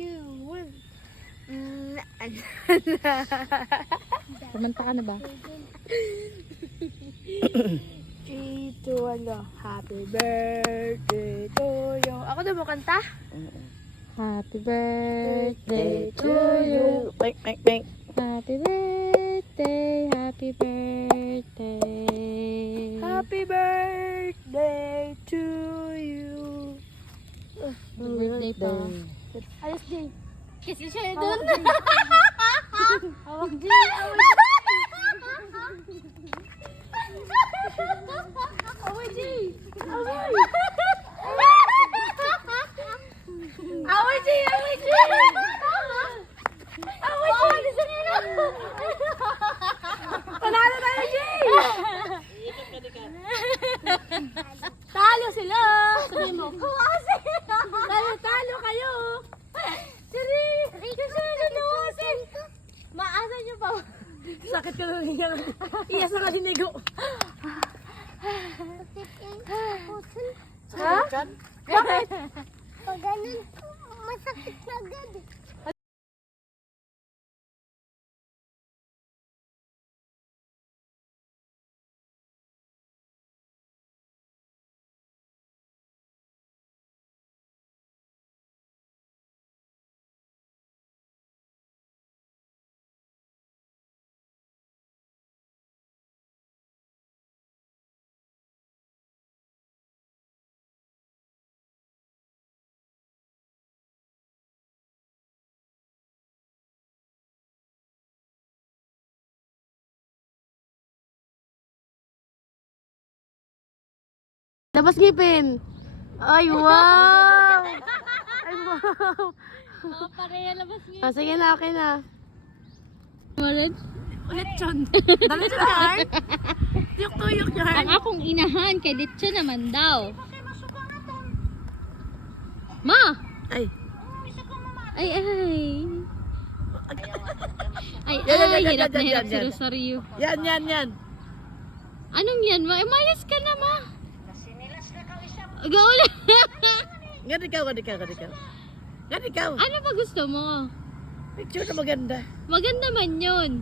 2, 1. Kumanta ka na ba? 3, 2, 1, go. Happy birthday to you. Ako na mo kanta? Happy birthday to you. Happy birthday, happy birthday. Happy birthday to you. Happy birthday pa. Ayos din. Kasi siya doon. Hawak din. Away din. Away. Away din. Away din. Away din. Panalo tayo, Jay! Talo sila! Sabi mo, talo kayo! Siri! Kasi nanuwasin! Maasa nyo pa! Sakit ka lang niya. Iyas na nga dinigo. Ha? Bakit? Pag ganun, masakit na agad. Labas ngipin. Ay, wow! Ay, wow! Oo, pareha labas niya. Ah, sige na, okay na. Ulit? Ulit yun. Dali siya yarn. Tuyok-tuyok yarn. Ang akong inahan kay Litsa naman daw. Ma! Ay. Ay, ay. Ay, Yan, ay, yan, hirap na yan, hirap yan, si yan. Rosario. Yan. Anong yan, ma? Mayas ka na, ma. Gawin. Gan ikaw. Ano ba gusto mo? Picture na maganda. Maganda man yun.